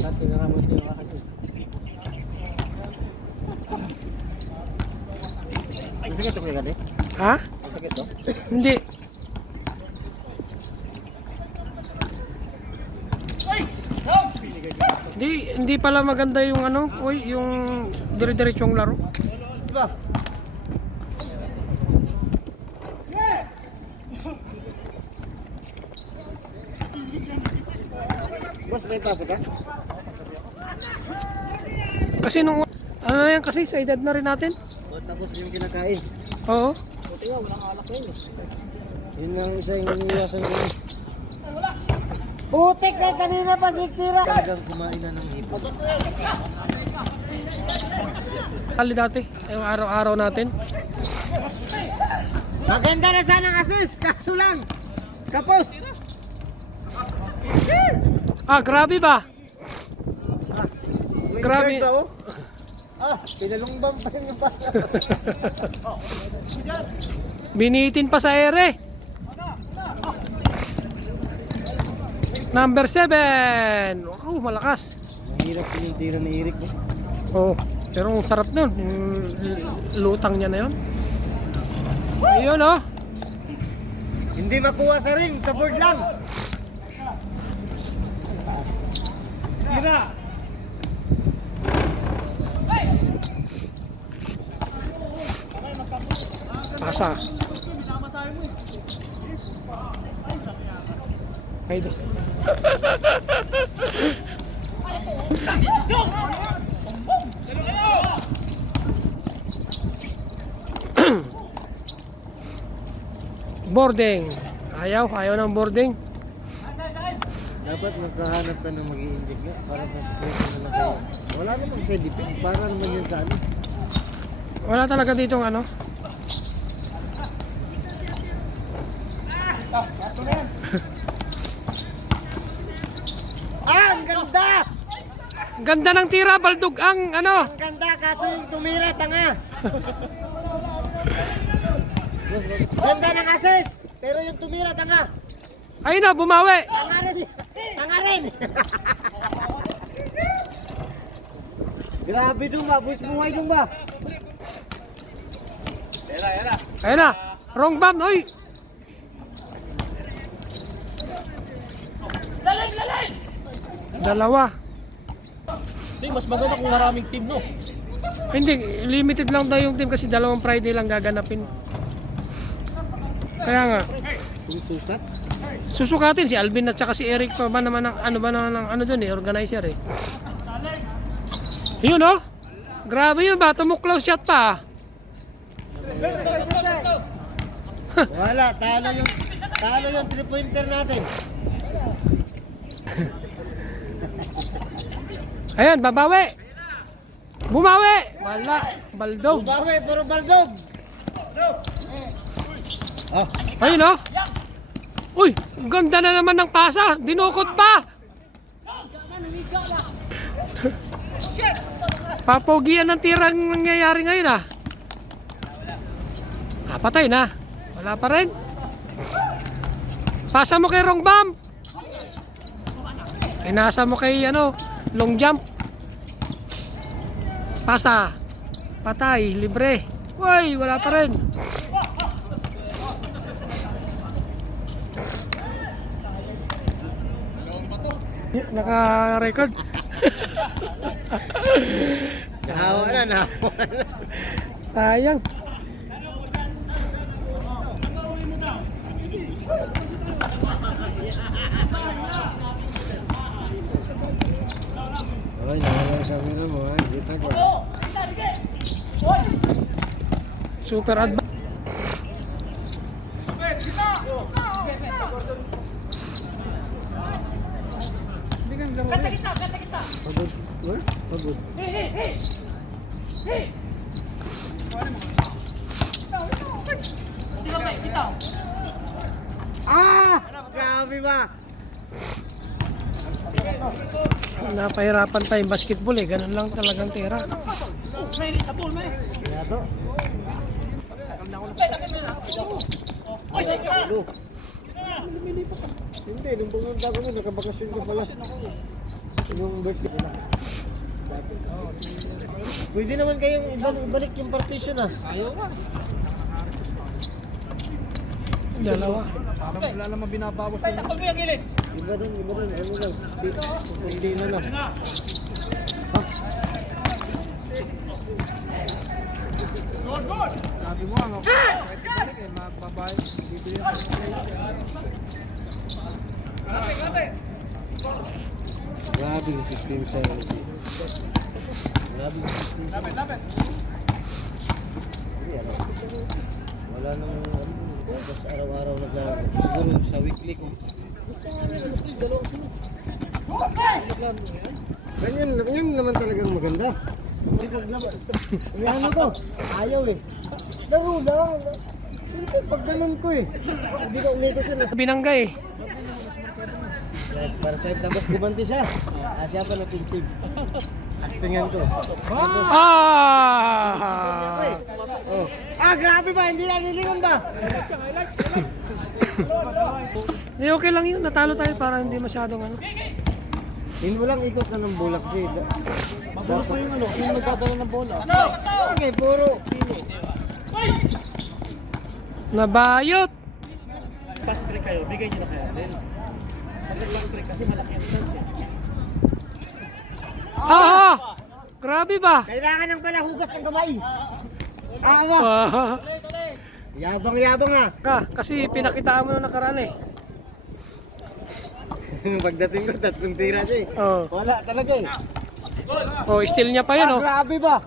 Kasi naramot yung kakasi. Masakit ito kaya Ha? Masakit ito? Hindi. Hindi pala maganda yung ano, uy, yung dire-diretsong laro. Diba? Boss, may pasok ka? Kasi nung ano na yan kasi sa edad na rin natin. Tapos yung kinakain. Oo. Buti nga, walang alak yun eh. Yun lang isa yung iniwasan ko. Putik na kanina pa si Tira. Talagang kumain na ng hipon. Kali dati, yung araw-araw natin. Maganda na sanang assist, kaso lang. Kapos. Grabe ba? Grabe. Pinalungbang pa yung pa. Binitin pa sa ere. Number 7. Wow, malakas. Ang hirap pinintira ni Eric. Oh, pero ang sarap nun. Yung lutang niya na yun. Ayun oh. Hindi makuha sa ring, sa board lang. Tira. Pasa. Ay, boarding. Ayaw ng boarding. Dapat magkahanap ka ng mag-i-inject nga para mas pwede na lang kayo. Wala namang side effect, para naman yun sa ano. Wala talaga ditong ano. Ang ganda! Ang ganda ng tira, baldog ang ano. Ang ganda, kaso yung tumira, tanga. Ganda ng assist, pero yung tumira, tanga. Ayun na, bumawi. Tanga rin. Tanga rin. Grabe dun ba, bus buhay dun ba? Ayun na, wrong bomb, oy. Dalawa. Hindi, mas maganda kung maraming team, no? Hindi, limited lang daw yung team kasi dalawang Friday lang gaganapin. Kaya nga, Kung sukat? susukatin si Alvin at saka si Eric pa ba naman ang ano doon eh, organizer eh. Yun oh. Grabe yun ba, tumuklaw shot pa. Wala, talo yung 3-pointer natin. Ayan, babawi. Bumawi. Wala, baldog. Bawi, pero baldog. Oh, Ayun oh. Uy, ang ganda na naman ng pasa. Dinukot pa. Papogian ng tirang nangyayari ngayon ah. Patay na. Wala pa rin. Pasa mo kay wrong bump. Ay nasa mo kay ano, long jump. Pasa. Patay, libre. Uy, wala pa rin. Naka-record. nahawa na. Sayang. Ay, nahawa sa mga mo, ha? Kita ko. Super advance. Pagod. Pagod. Grabe ba? Napahirapan tayong basketball eh. Ganun lang talagang tira. Kaya to. Hindi, nung pumunta ko nun, nakabakasyon ko pala. Yung birthday nila. Pwede naman kayong ibalik yung partition ah. Ayaw nga. Dalawa. Parang wala naman binabawas yun. Takal mo yung gilid. Iba rin. Ano lang. Hindi na lang. Sabi mo nga, balik eh, magbabayad. Bibili ako. Grabe yung system sa Grabe yung system sa Hindi, ano. Wala namang basta araw-araw naglalaro. Siguro sa weekly ko. Gusto nga naman, dalawang sunod. Ganyan naman talagang maganda. Hindi ko naman. Ano to? Ayaw eh. Laro lang. Hindi, pag ganun ko eh. Hindi ko umikot yun. Binangga eh. Para type tapos gumanti siya. Siya pa na pintig. Actingan ko. Ah! Oh. Grabe ba? Hindi nalilingon ba? Hindi, okay lang yun. Natalo tayo para hindi masyadong ano. Hindi mo lang ikot na ng bulak siya. Mabulak pa yung ano. Yung magdadala ng bola. Okay, puro. Nabayot! Pass break kayo, bigay nyo na kaya din. Pag-long break kasi malaki ang chance eh. Ah! Grabe ba? Kailangan ng palahugas ng kamay. Awa. Ah, Yabang-yabang ah. kasi pinakitaan mo na nakaraan eh. Pagdating ko, 3 tira siya eh. Oh. Wala talaga eh. Oh, steal niya pa yun oh. Grabe ba?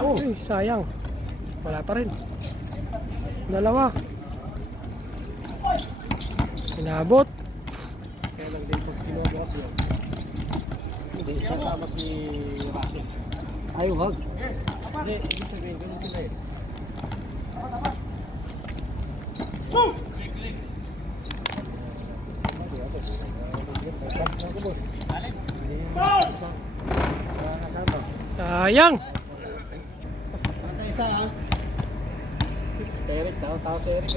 Uy, sayang. Wala pa rin. Dalawa. Inabot. Kaya lang din pag kinuha yun. Hindi, kasama si Russell. Ay, wag. Hindi, ibig sabihin, ganun sila eh. Sayang. Isa ha. Eric, tao si Eric.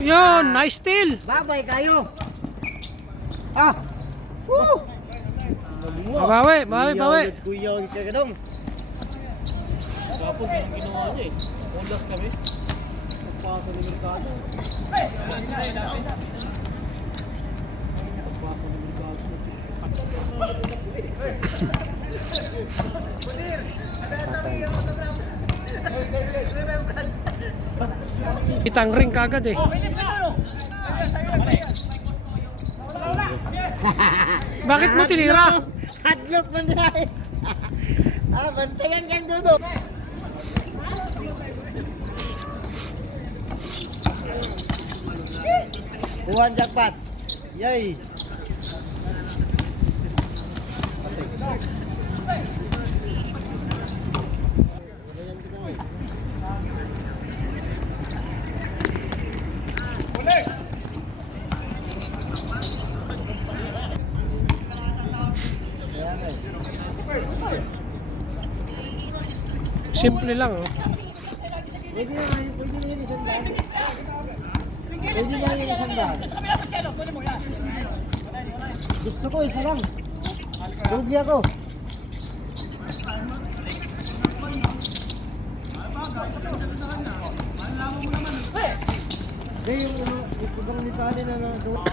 Yun, nice steal. Babay kayo. Ah. Woo. Bawi. Kuya, ulit ka kadong. Kapag yung ginawa niya eh. Undas kami. Pagpasa ni Mercado. Pagpasa ni Mercado. Itang ring kagad eh. Bakit mo tinira? Hadlock man dahil. Bantayan kang dudo. Buwan jackpot. Yay. Simple lang oh. Pwede na yun isang daan. Pwede na yun isang daan. Gusto ko isa lang. Rugi ako. Yung ibang nitali na doon.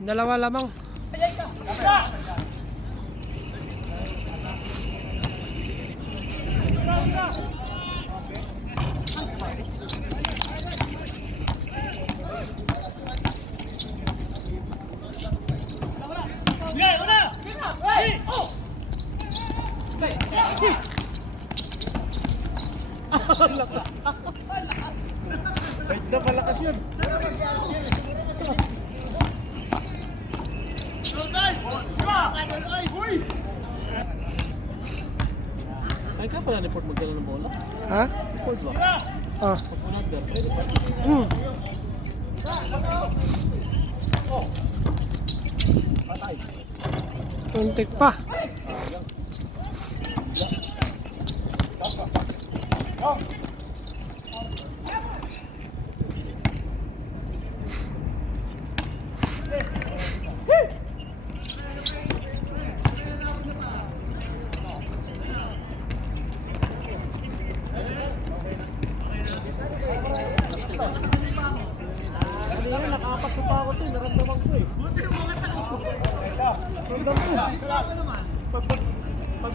Dalawa lamang. Kahit na malakas yun. Ay ka pala report magdala ng bola? Ha? Report ba? Ah. Pag managder, pwede pa. Hmm. Tuntik pa. Kanina nakapat pa ako to, naramdaman ko eh. Ramdam ko. Pag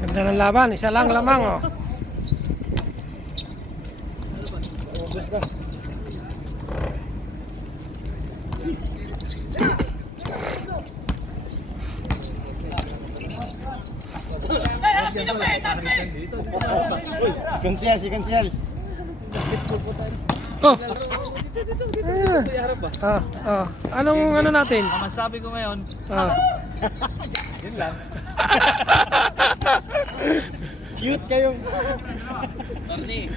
Ganda ng laban, isa lang lamang oh. Ubus na. Uy, si Kansel. Oh. harap ba? Anong ano natin? Ang masabi ko ngayon, Ah. yun lang. Cute kayong. Barney.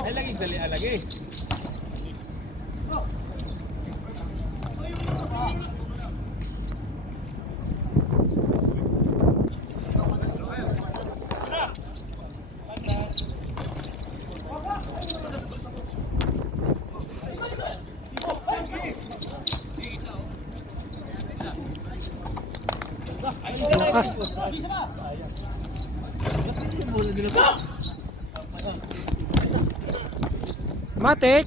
Ay lagi dali alagi. Lakas. Matik.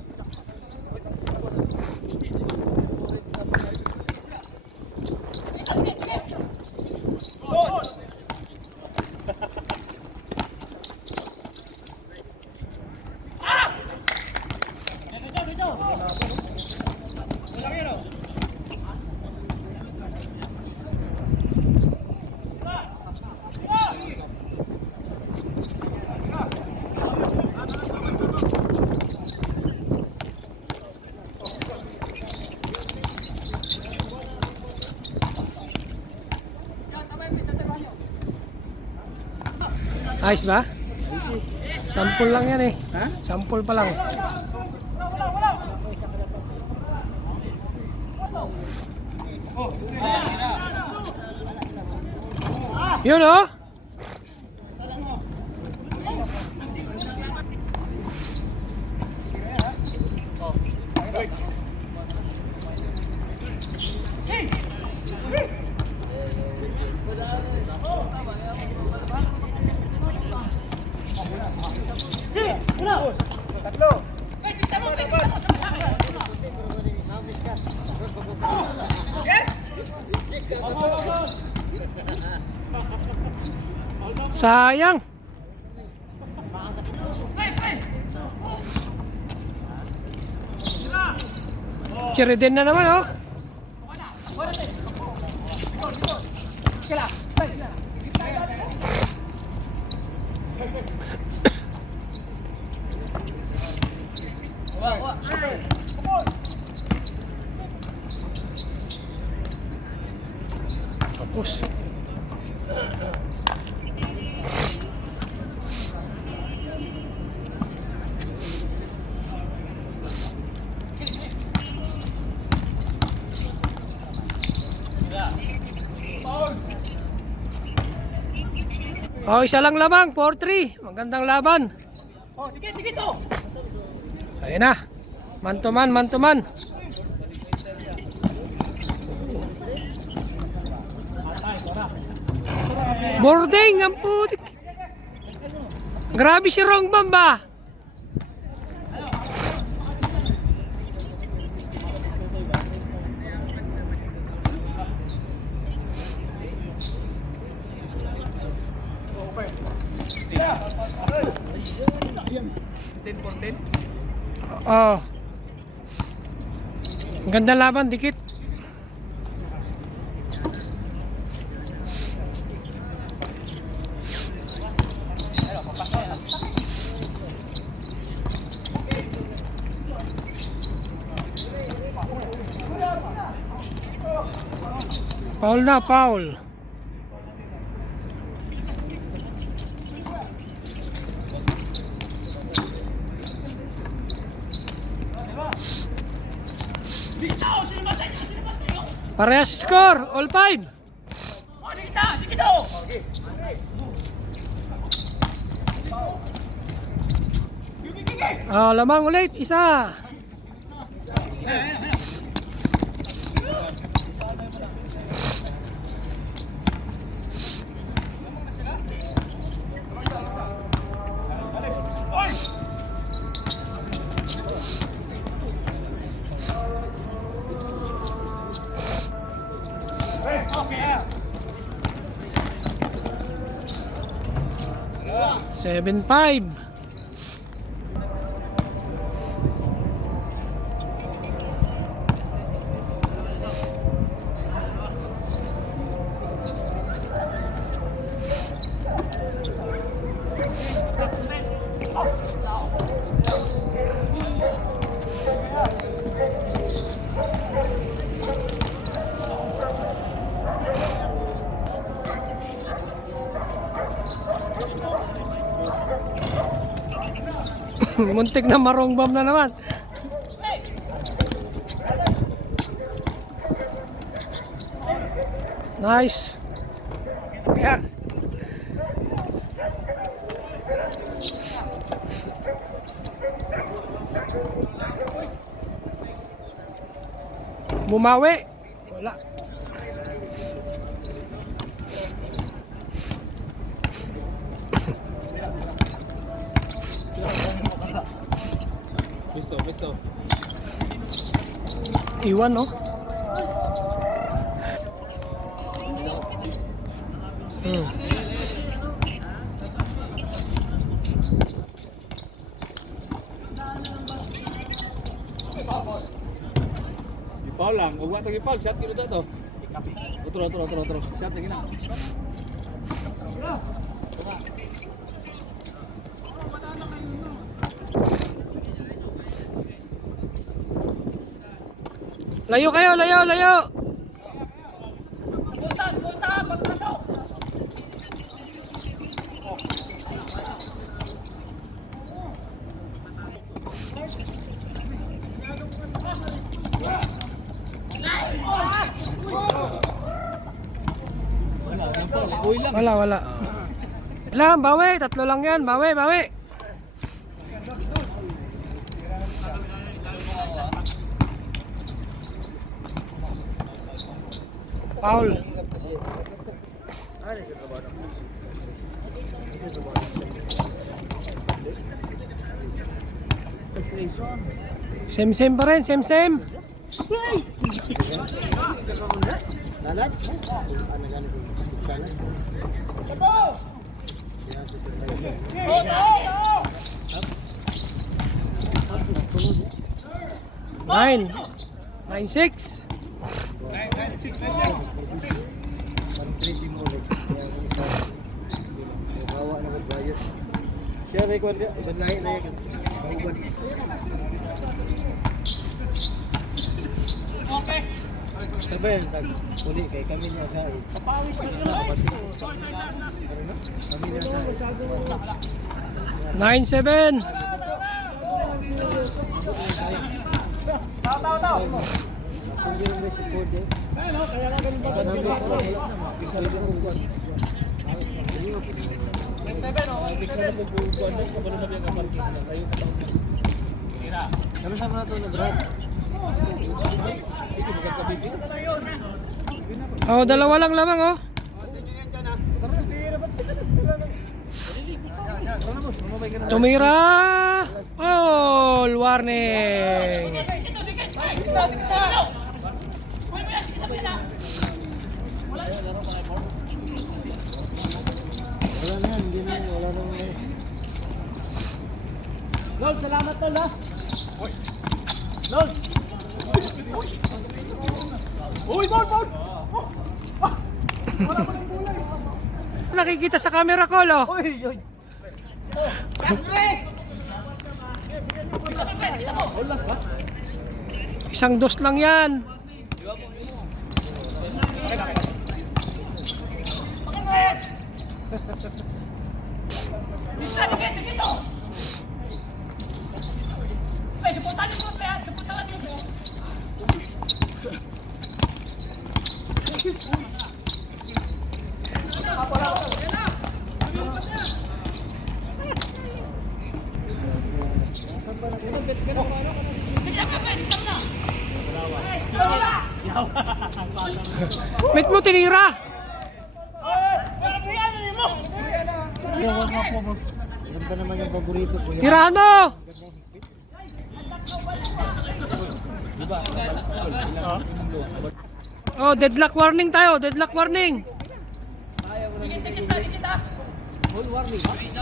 Ayos ba? Sample lang yan eh. Ha? Sample pa lang. Yun oh. Sayang. Chiriden na naman oh. Tapos. Oh, isa lang lamang, 4-3. Magandang laban. Oh, dikit to. Ayun na. Man to man, man to man. Boarding, ang putik. Grabe si Rong Bamba. Oh. Ganda laban, dikit. Foul na, foul. Parehas score, all 5. Lamang ulit, isa. Seven five. Muntik na marongbam na naman. Nice. Ayan. Bumawi. Wala. Besto. Iwan, no? Paul lang, huwag mo tagi-foul, shot kilo to. Otro. Shot lagi na. Layo kayo, layo. Wala. Ilan, bawi, tatlo lang yan, bawi. Foul. Same pa rin, same. Lalat? Nine. 9-6. Parang crazy mo ulit. Kaya ang isa, kawa na mag-bayot. Siya na ikuan niya, ibang lahi na yan. Kauban. Sabay yan, uli kay kami niya sa kami niya sa 9-7. hindi rin may support eh. Kaya nga ganun ba? Kami sama na ito na Brad. Oh, dalawa lang lamang oh. Tumira. Oh, warning. Wala na, hindi na, wala na. Lord, salamat tol ha. Lord. Uy, Lord. Nakikita sa camera ko lo. Uy. Isang dos lang yan. Mit mo tinira. Ganda naman yung paborito ko. Tirahan mo. Oh, deadlock warning tayo. Deadlock warning.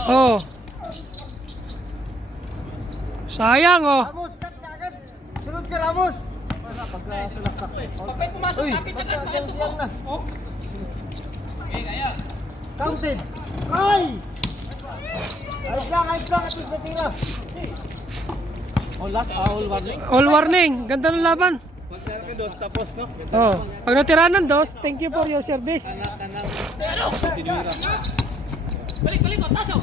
Oh. Sayang oh. Ramos, cut ka agad. Sunod ka, Ramos. Pag pumasok, kapit ka na. Counted. Ay! Ayos lang. At least natira. All warning. All warning. Ganda ng laban. Pag dos tapos, no? Oh. Pag natira ng dos, thank you for your service. Balik, taso.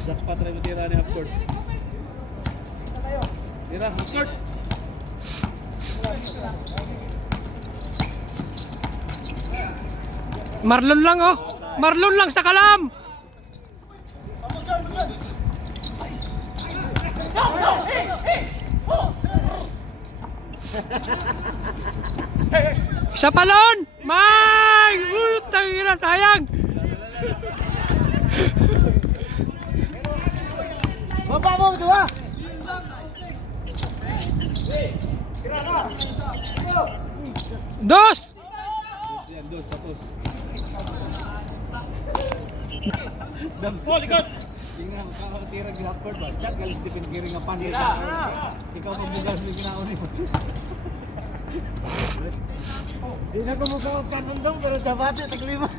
Dapat try mo tira ni Upcourt. Tira, Upcourt. Marlon lang oh. Marlon lang sa kalam. Isa palon. May! Tangina, sayang. Baba mo, diba? Dos. Yan, dos tapos. Dampol, ikot! Tingnan, tira ni Upcourt ba? Chat, galit si pinigiring nga pandit. Ikaw magbugas mo ginaon mo. Di na kumukha ang panundong pero sa bate, taglima.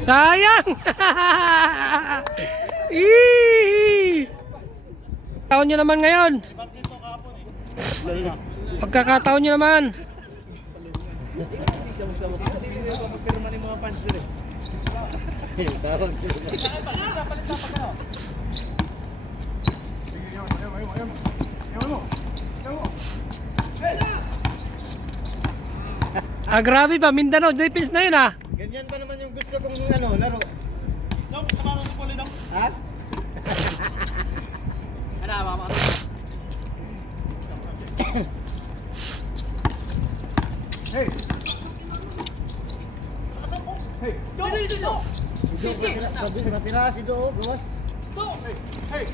Sayang. Taon nyo naman ngayon. Pagkakataon nyo naman. Magpirma ni mga fans dito. Grabe ba? Mindanao, defense na yun ah. Ganyan ba naman yung gusto kong laro? Long, sama mo puli long. Ha? Ano, mama? Hey! Natira si Do, boss. Hey!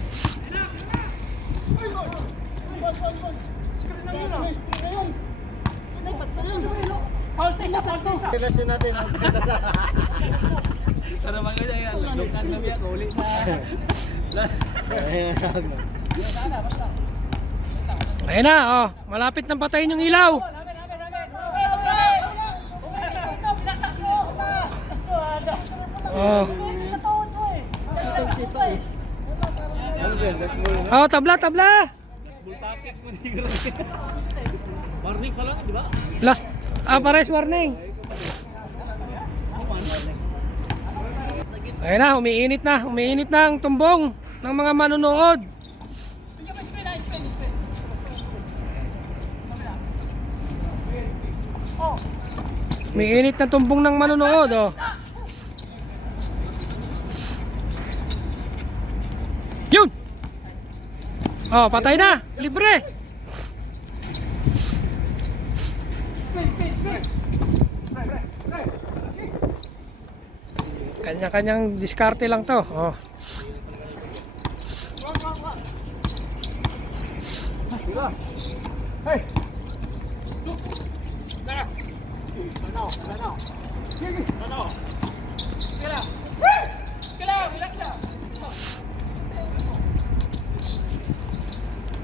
Relasyon natin. Para maganda yan. Lukan na biya, uli na. Ayan na, oh. Malapit nang patayin yung ilaw. Oh. Kita eh. Ano ba yan? That's more. Oh, tabla, tabla. Bultakit mo ni Warning pala, di ba? Last, pares warning. Ayan na, umiinit na ang tumbong ng mga manunood. Umiinit na tumbong ng manunood, oh. Yun! Oh, patay na! Libre! Kanya-kanyang diskarte lang to. Oh.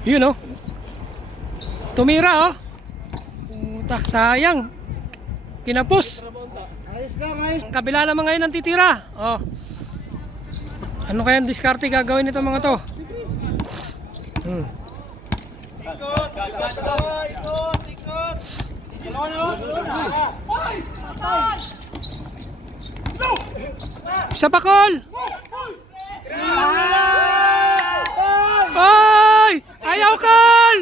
Yun oh. Tumira oh. Puta, sayang. Kinapos. Ayos lang, ayos. Kabila naman ngayon ang titira. Oh. Ano kaya ang diskarte gagawin nito mga to? Isa pa, Col! Oy! Ayaw, Col!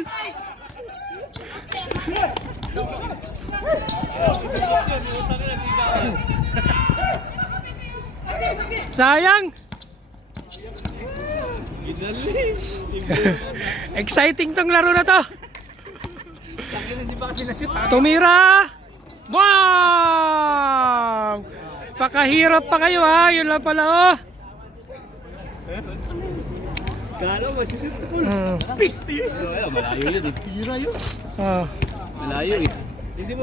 Sayang! Exciting tong laro na to. Tumira! Wow! Pakahirap pa kayo ha. Yun lang pala oh. Kala mo, sisip ko. Mm. Pisti yun. Malayo yun. Tira yun. Oh. Malayo eh. Hindi mo